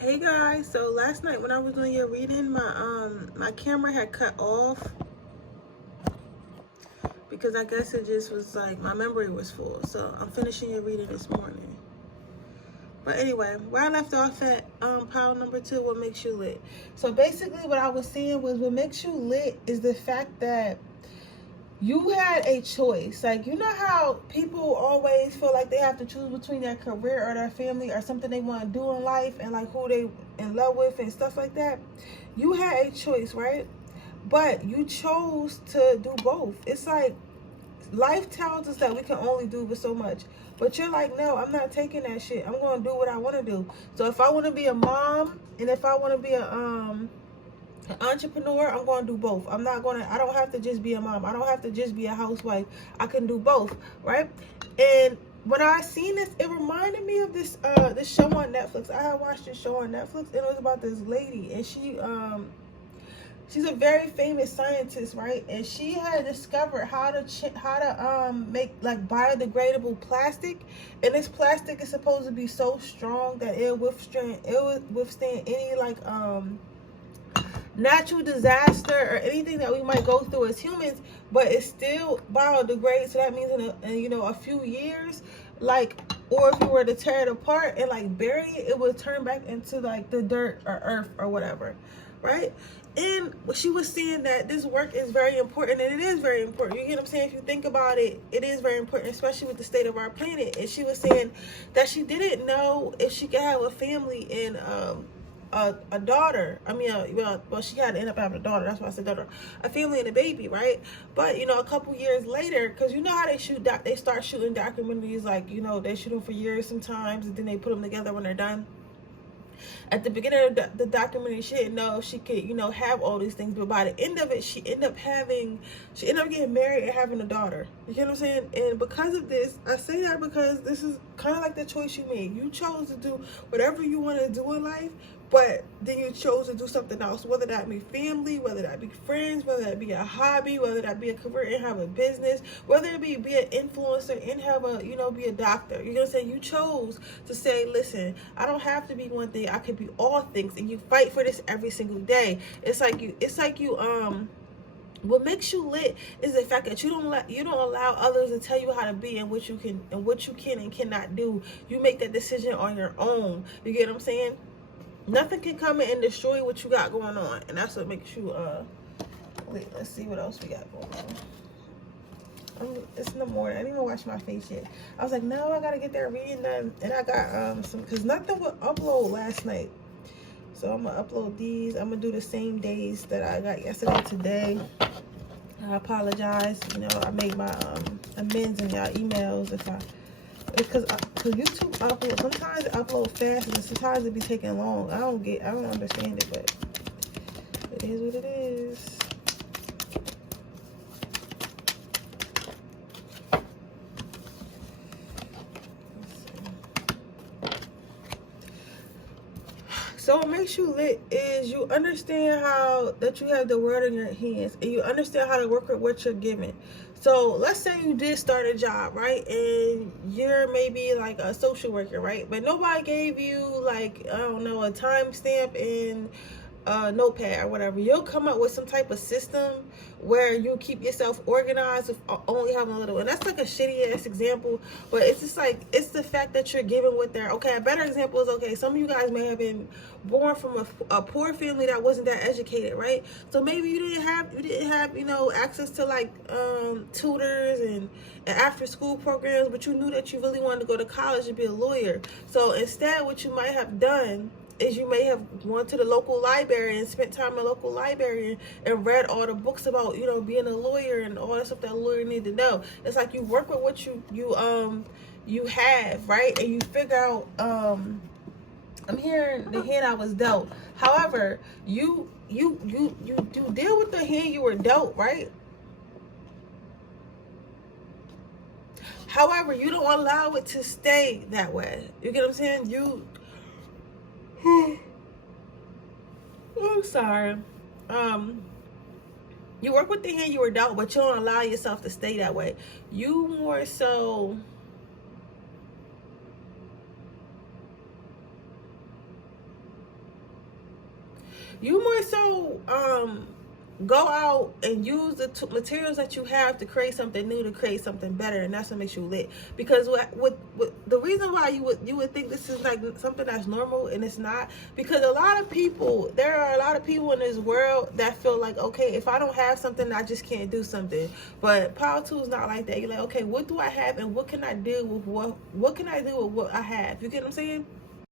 Hey guys, so last night when I was doing your reading, my camera had cut off because I guess it just was like my memory was full. So I'm finishing your reading this morning. But anyway, where I left off at pile number 2, what makes you lit. So basically what I was saying was what makes you lit is the fact that you had a choice. Like, you know how people always feel like they have to choose between their career or their family or something they want to do in life and like who they in love with and stuff like that. You had a choice, right? But you chose to do both. It's like life tells us that we can only do but so much. But you're like, no, I'm not taking that shit. I'm going to do what I want to do. So if I want to be a mom and if I want to be an entrepreneur, I'm going to do both. I don't have to just be a mom. I don't have to just be a housewife. I can do both, right? And when I seen this, it reminded me of this show on Netflix. I had watched this show on Netflix, and it was about this lady, and she's a very famous scientist, right? And she had discovered how to make like biodegradable plastic, and this plastic is supposed to be so strong that it will withstand any like natural disaster or anything that we might go through as humans, but it still biodegrades. So that means in a few years, like, or if you were to tear it apart and like bury it, it would turn back into like the dirt or earth or whatever, right? And she was saying that this work is very important, and it is very important. You get what I'm saying? If you think about it, it is very important, especially with the state of our planet. And she was saying that she didn't know if she could have a family and a daughter. I mean, well, she had to end up having a daughter. That's why I said daughter. A family and a baby, right? But a couple years later, because you know how they start shooting documentaries, like they shoot them for years sometimes, and then they put them together when they're done. At the beginning of the documentary, she didn't know if she could, have all these things. But by the end of it, she ended up getting married and having a daughter. You know what I'm saying? And because of this, I say that because this is kind of like the choice you made. You chose to do whatever you want to do in life, but then you chose to do something else, whether that be family, whether that be friends, whether that be a hobby, whether that be a career and have a business, whether it be an influencer and have be a doctor. You know what I'm saying? You chose to say, listen, I don't have to be one thing. I could be all things, and you fight for this every single day. It's like you what makes you lit is the fact that you don't allow others to tell you how to be and what you can and cannot do. You make that decision on your own. You get what I'm saying? Nothing can come in and destroy what you got going on, and that's what makes you wait, let's see what else we got going on. It's in the morning. I didn't even wash my face yet. I was like, no, I gotta get that reading done, and I got some, because nothing would upload last night, so I'm gonna upload these. I'm gonna do the same days that I got yesterday today. I apologize, I made my amends in y'all emails because YouTube upload, sometimes it uploads fast and sometimes it be taking long. I don't understand it, but it is what it is. So what makes you lit is you understand how that you have the world in your hands, and you understand how to work with what you're given. So let's say you did start a job, right? And you're maybe like a social worker, right? But nobody gave you like, I don't know, a timestamp in notepad or whatever. You'll come up with some type of system where you keep yourself organized with only having a little. And that's like a shitty ass example, but it's just like, it's the fact that you're given what they're, okay, a better example is, okay, some of you guys may have been born from a poor family that wasn't that educated, right? So maybe you didn't have access to like tutors and after school programs, but you knew that you really wanted to go to college and be a lawyer. So instead, what you might have done is you may have gone to the local library and spent time in the local library and read all the books about being a lawyer and all that stuff that a lawyer need to know. It's like you work with what you have, right? And you figure out I'm hearing the hand I was dealt. However, you deal with the hand you were dealt, right? However, you don't allow it to stay that way. You get what I'm saying? I'm sorry. You work with the hand you were dealt, but you don't allow yourself to stay that way. You more so You more so go out and use the materials that you have to create something new, to create something better, and that's what makes you lit. Because with the reason why you would think this is like something that's normal, and it's not, because there are a lot of people in this world that feel like, okay, if I don't have something, I just can't do something. But Power 2 is not like that. You're like, okay, what do I have, and what can I do with what can I do with what I have? You get what I'm saying?